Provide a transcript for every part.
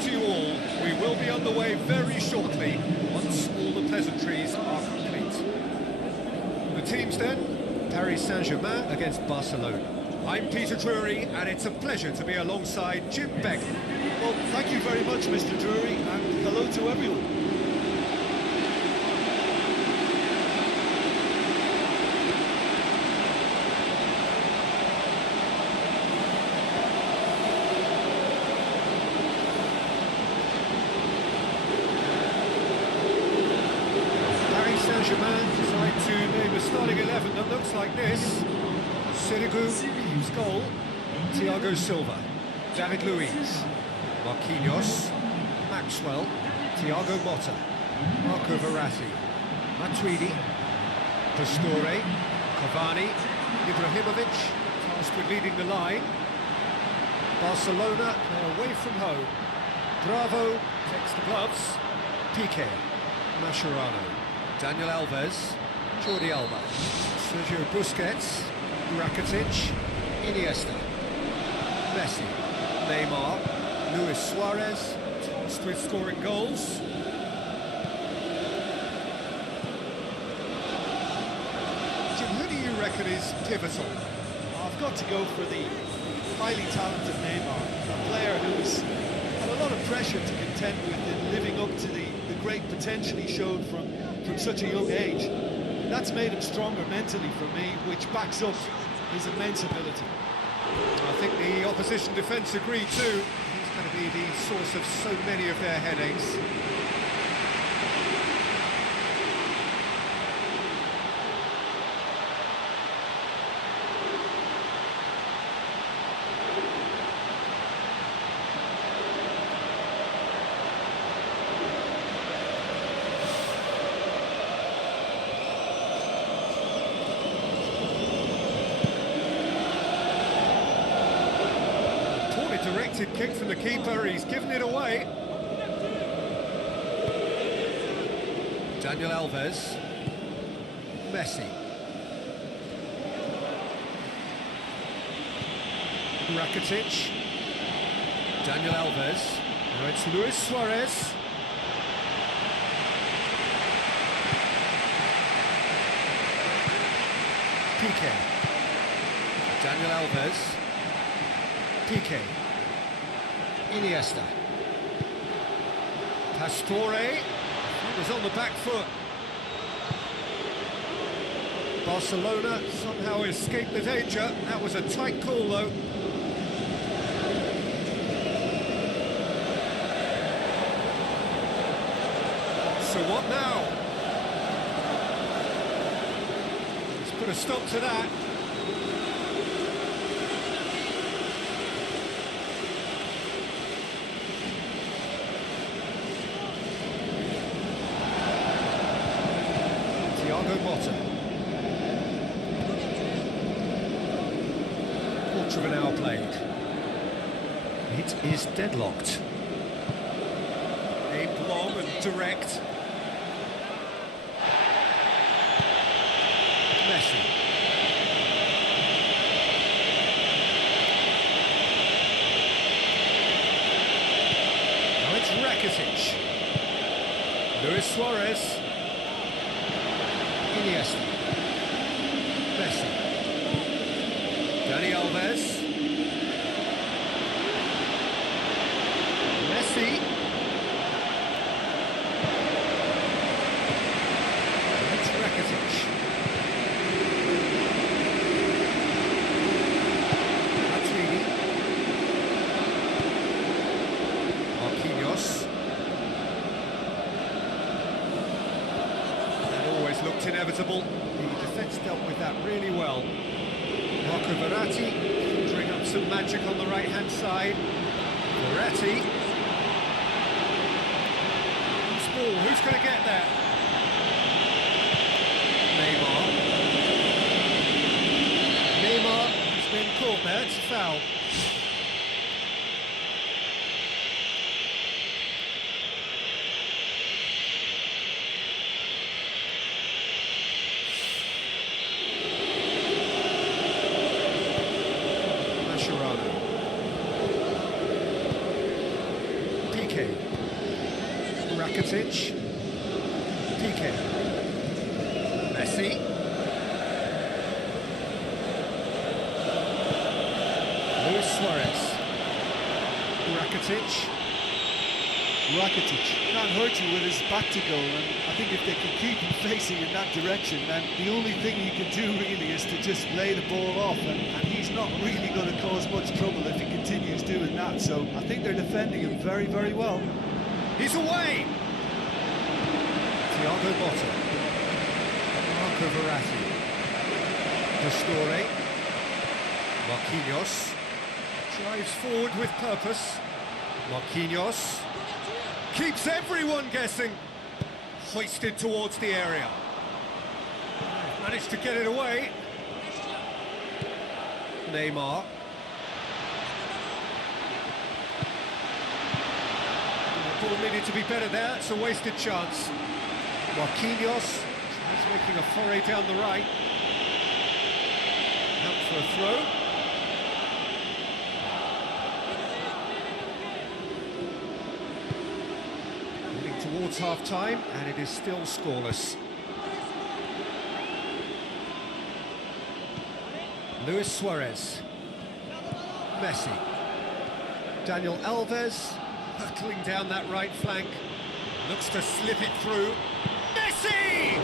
to you all. We will be underway very shortly, once all the pleasantries are complete. The teams then, Paris Saint-Germain against Barcelona. I'm Peter Drury, and it's a pleasure to be alongside Jim Beck. Well, thank you very much, Mr. Drury, and hello to everyone. Saint-Germain decide to name a starting 11 that looks like this. Sirigu, Hughes goal. Thiago Silva. David Luiz. Marquinhos. Maxwell. Thiago Motta. Marco Verratti. Matuidi. Pastore. Cavani. Ibrahimovic, tasked with leading the line. Barcelona, they're away from home. Bravo takes the gloves. Piqué. Mascherano. Daniel Alves, Jordi Alba, Sergio Busquets, Rakitic, Iniesta, Messi, Neymar, Luis Suarez, tasked with scoring goals. Jim, who do you reckon is pivotal? I've got to go for the highly talented Neymar, a player who's had a lot of pressure to contend with in living up to the great potential he showed from such a young age. That's made him stronger mentally for me, which backs up his immense ability. I think the opposition defence agree too. He's going to be the source of so many of their headaches. Directed kick from the keeper, he's given it away. Daniel Alves. Messi. Rakitic. Daniel Alves. Now it's Luis Suarez. Piqué. Daniel Alves. Piqué. Iniesta. Pastore. He was on the back foot. Barcelona somehow escaped the danger. That was a tight call, though. So what now? Let's put a stop to that. Thiago Motta. Quarter of an hour played. It is deadlocked. Aimed long and direct. Messi. Now it's Rakitic. Luis Suarez. Iniesta. Messi. Dani Alves. Messi. It's Rakitic. Matuidi. Marquinhos. Looked inevitable. The defence dealt with that really well. Marco Verratti conjuring up some magic on the right-hand side. Verratti. Loose ball, who's going to get there? Neymar. Neymar has been caught there, it's a foul. Piqué. Piqué. Rakitic. Piqué. Messi. Luis Suarez. Rakitic. Rakitic can't hurt you with his back to goal, and I think if they can keep him facing in that direction, then the only thing he can do really is to just lay the ball off, and he's not really going to cause much trouble if he continues doing that. So I think they're defending him very, very well. He's away! Thiago Motta. Marco Verratti. Pastore. Marquinhos. Drives forward with purpose. Marquinhos. Keeps everyone guessing. Hoisted towards the area. Managed to get it away. Neymar. The ball needed to be better there. It's a wasted chance. Marquinhos is making a foray down the right. Out for a throw. Towards half-time, and it is still scoreless. Luis Suarez. Messi. Daniel Alves, hurtling down that right flank. Looks to slip it through. Messi!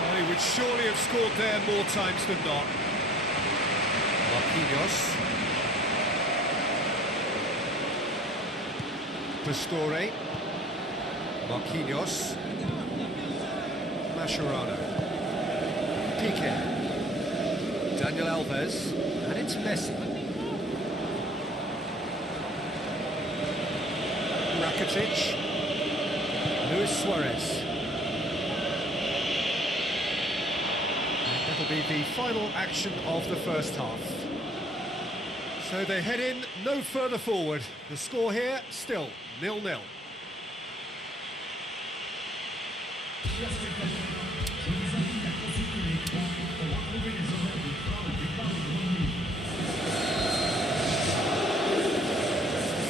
Well, he would surely have scored there more times than not. Marquinhos. Pastore. Marquinhos. Mascherano. Piqué. Daniel Alves. And it's Messi. Rakitic. Luis Suarez. And that'll be the final action of the first half. So they head in no further forward. The score here, still 0-0.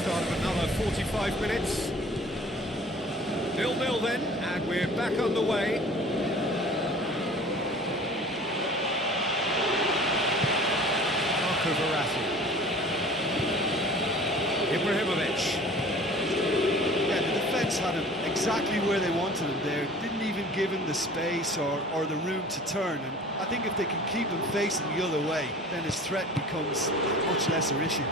Start of another 45 minutes. 0-0 then, and we're back underway. Marco Verratti. Ibrahimovic. Yeah, the defence had him exactly where they wanted him there. Didn't even give him the space or the room to turn. And I think if they can keep him facing the other way, then his threat becomes a much lesser issue.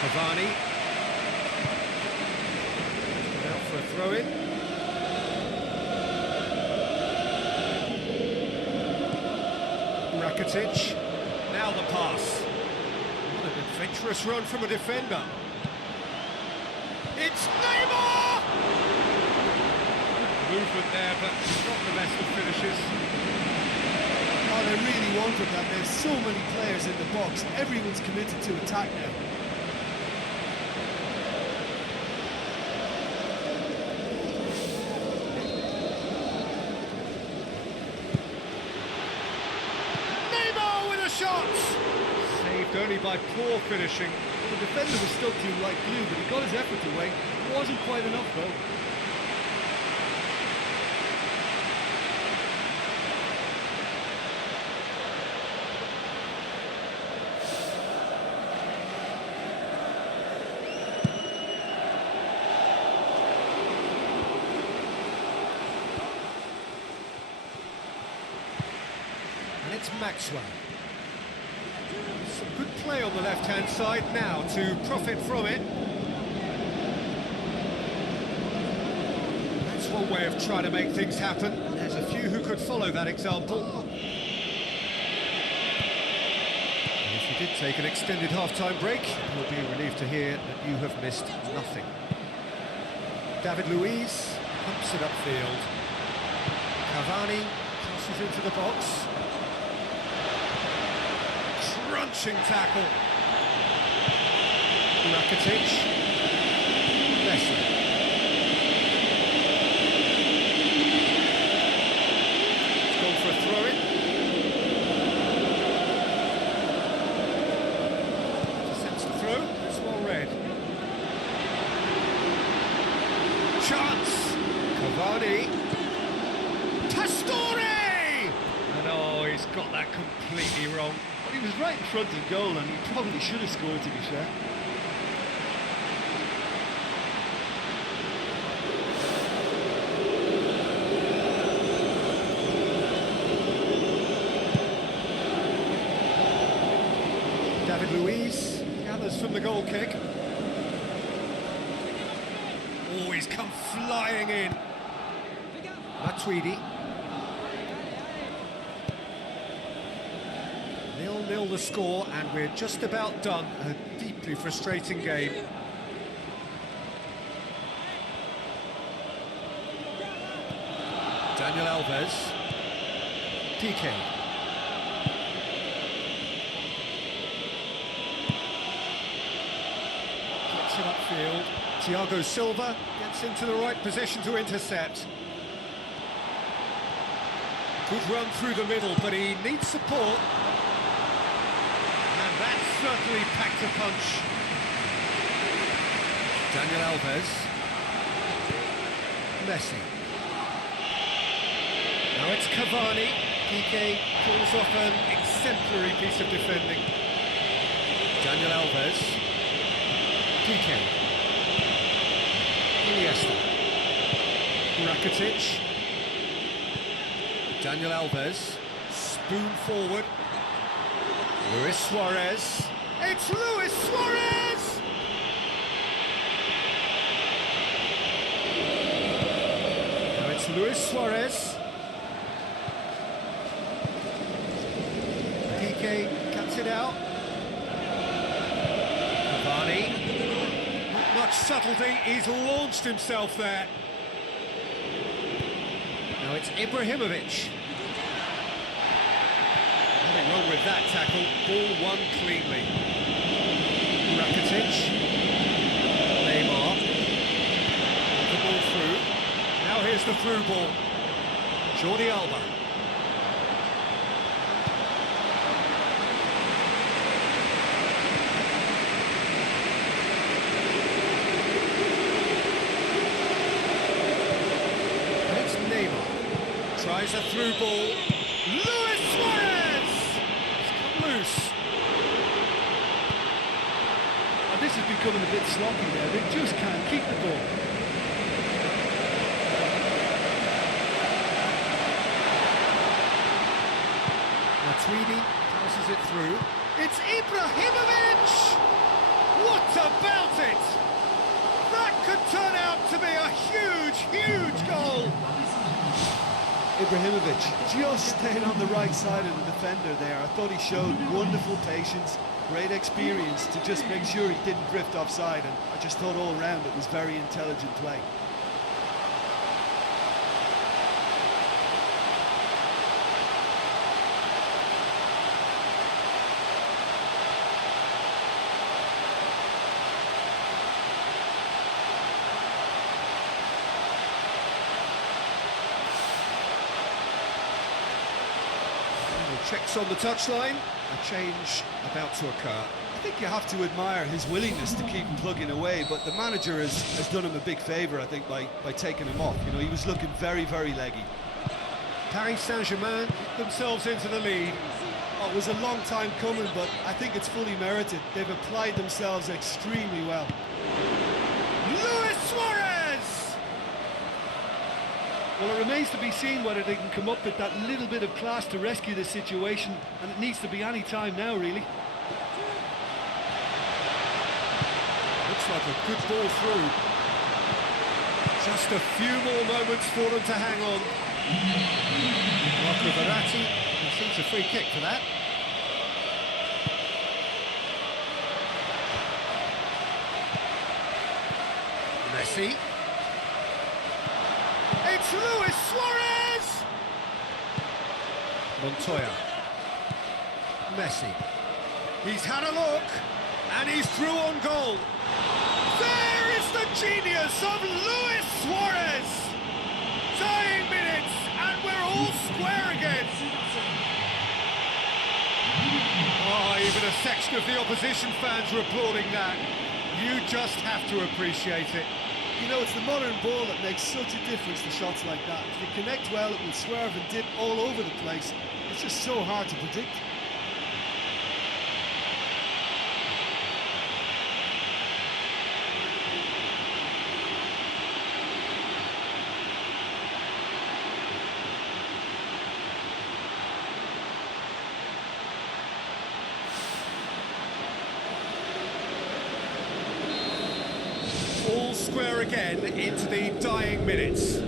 Cavani. Out for a throw-in. Rakitic. Now the pass. What an adventurous run from a defender. It's Neymar! Movement there, but not the best of finishes. Oh, they really wanted that. There's so many players in the box. Everyone's committed to attack now. Shots! Saved only by poor finishing. The defender was still too light blue, but he got his effort away. It wasn't quite enough, though. And it's Maxwell. Some good play on the left-hand side now to profit from it. That's one way of trying to make things happen. There's a few who could follow that example. And if you did take an extended half-time break, you'll be relieved to hear that you have missed nothing. David Luiz pumps it upfield. Cavani crosses into the box. Crunching tackle. Rakitic. Messi. It's gone for a throw-in. completely wrong. But he was right in front of goal, and he probably should have scored, to be fair. David Luiz gathers from the goal kick. Oh, he's come flying in. Matuidi. 0-0 the score, and we're just about done. A deeply frustrating game. Daniel Alves. PK. Gets it upfield. Thiago Silva gets into the right position to intercept. Good run through the middle, but he needs support. And that certainly packed a punch. Daniel Alves. Messi. Now it's Cavani. PK pulls off an exemplary piece of defending. Daniel Alves. PK. Iniesta. Rakitic. Daniel Alves. Spoon forward. Luis Suarez. It's Luis Suarez! Now it's Luis Suarez. PK cuts it out. Cavani. Not much subtlety, he's launched himself there. Now it's Ibrahimovic. Nothing wrong with that tackle, ball won cleanly. Rakitic. Neymar. The ball through. Now here's the through ball. Jordi Alba. And it's Neymar. Tries a through ball. Luis Suarez! It's come loose. And this is becoming a bit sloppy there. They just can't keep the ball. Matuidi passes it through. It's Ibrahimovic! What about it? That could turn out to be a huge, huge goal! Ibrahimovic just staying on the right side of the defender there. I thought he showed wonderful patience, great experience to just make sure he didn't drift offside, and I just thought all round it was very intelligent play. Checks on the touchline, a change about to occur. I think you have to admire his willingness to keep plugging away, but the manager has done him a big favour, I think, by taking him off. You know, he was looking very, very leggy. Paris Saint-Germain themselves into the lead. Oh, it was a long time coming, but I think it's fully merited. They've applied themselves extremely well. Luis Suarez! Well, it remains to be seen whether they can come up with that little bit of class to rescue the situation, and it needs to be any time now, really. Looks like a good ball through. Just a few more moments for them to hang on. Marco Verratti receives a free kick for that. Messi. It's Luis Suarez! Montoya. Messi. He's had a look, and he's through on goal. There is the genius of Luis Suarez! Dying minutes, and we're all square again. Oh, even a section of the opposition fans are applauding that. You just have to appreciate it. You know, it's the modern ball that makes such a difference to shots like that. If you connect well, it will swerve and dip all over the place. It's just so hard to predict. square again into the dying minutes.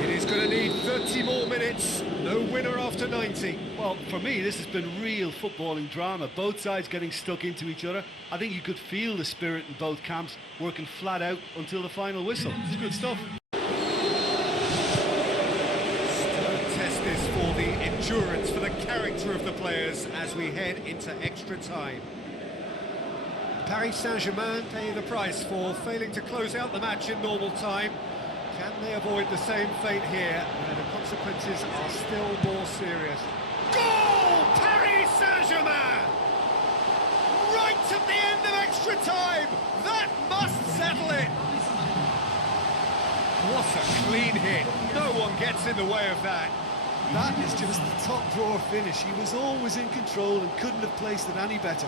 It is going to need 30 more minutes. No winner after 90. Well, for me, this has been real footballing drama. Both sides getting stuck into each other. I think you could feel the spirit in both camps, working flat out until the final whistle. It's good stuff. Still test this for the endurance, for the character of the players as we head into extra time. Paris Saint-Germain pay the price for failing to close out the match in normal time. Can they avoid the same fate here, where the consequences are still more serious? Goal! Paris Saint-Germain! Right at the end of extra time! That must settle it! What a clean hit. No one gets in the way of that. That is just the top drawer finish. He was always in control and couldn't have placed it any better.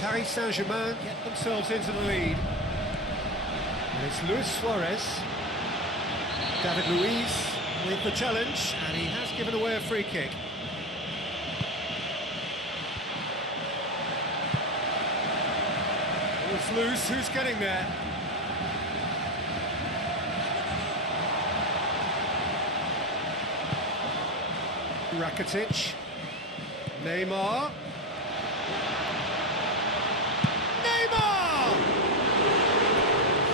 Paris Saint-Germain get themselves into the lead. And it's Luis Suarez. David Luiz with the challenge, and he has given away a free kick. It's loose, who's getting there? Rakitic. Neymar.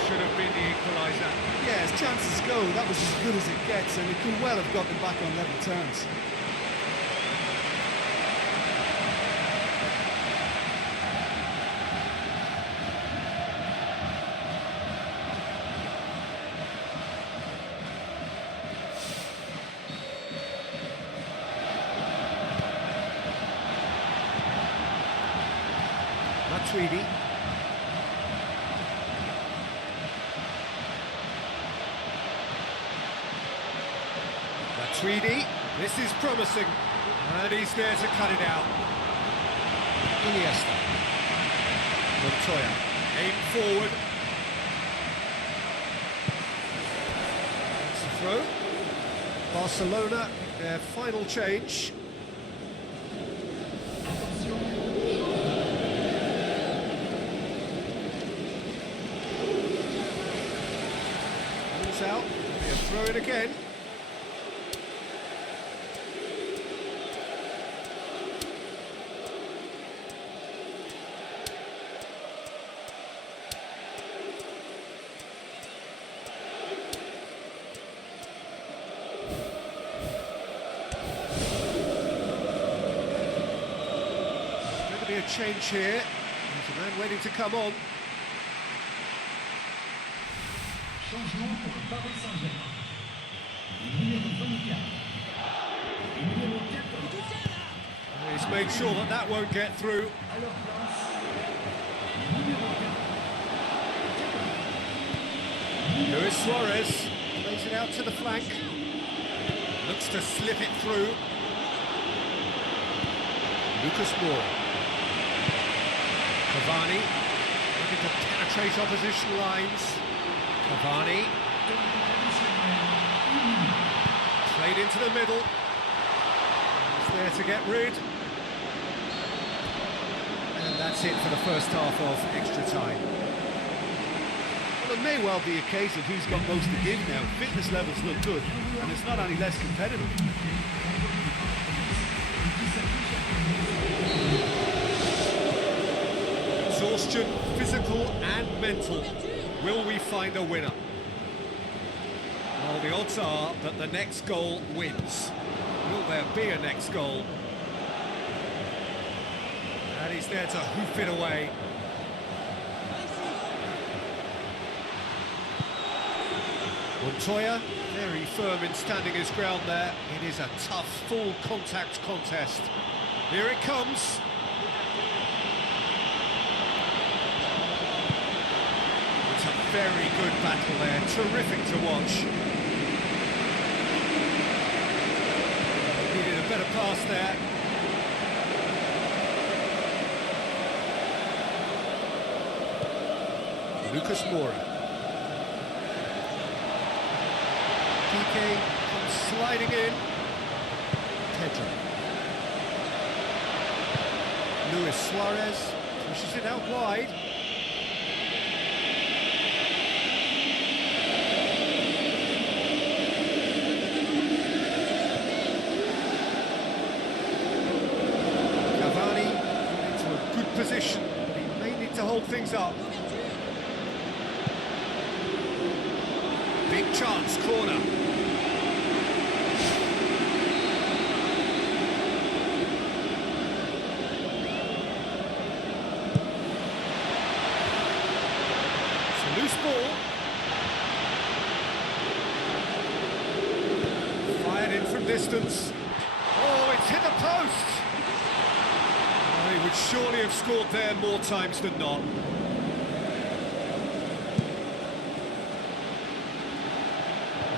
Should have been the equaliser. Yeah, as chances go, that was as good as it gets, and it could well have got them back on level terms. Matuidi. Matuidi, this is promising, and he's there to cut it out. Iniesta. Montoya, aim forward. It's a throw. Barcelona, their final change. Ball's out, they'll throw it again. A change here. There's a man waiting to come on. Changement pour Paris Saint-Germain. Numéro 24. Numéro 14. He's made sure that that won't get through. À leur place, numéro 4. Luis Suarez plays it out to the flank. Looks to slip it through. Lucas Moura. Cavani looking to penetrate opposition lines. Cavani played into the middle. He's there to get rid. And that's it for the first half of extra time. Well, it may well be a case of who's got most to give now. Fitness levels look good, and it's not any less competitive. Exhaustion, physical and mental. Will we find a winner? Well, the odds are that the next goal wins. Will there be a next goal? And he's there to hoof it away. Montoya, very firm in standing his ground there. It is a tough, full contact contest. Here it comes. It's a very good battle there, terrific to watch. Needed a better pass there. Lucas Moura. Piqué comes sliding in. Pedro. Luis Suarez pushes it out wide. Cavani got into a good position, but he may need to hold things up. Big chance, corner. It's a loose ball. Fired in from distance. Oh, it's hit the post! Oh, he would surely have scored there more times than not.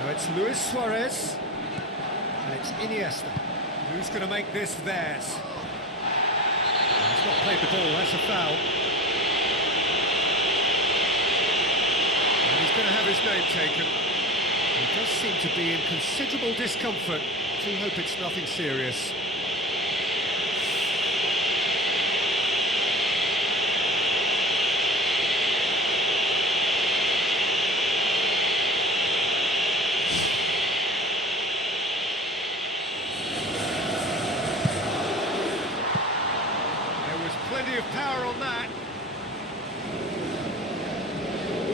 It's Luis Suarez, and it's Iniesta. Who's going to make this theirs? He's not played the ball, that's a foul. And he's going to have his name taken. He does seem to be in considerable discomfort. Do hope it's nothing serious. Plenty of power on that.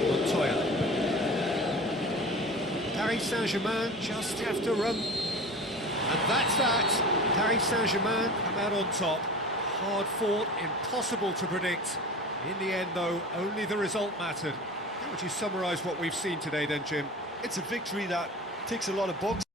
Montoya. Paris Saint-Germain just have to run. And that's that. Paris Saint-Germain come out on top. Hard fought, impossible to predict. In the end, though, only the result mattered. How would you summarise what we've seen today then, Jim? It's a victory that ticks a lot of boxes.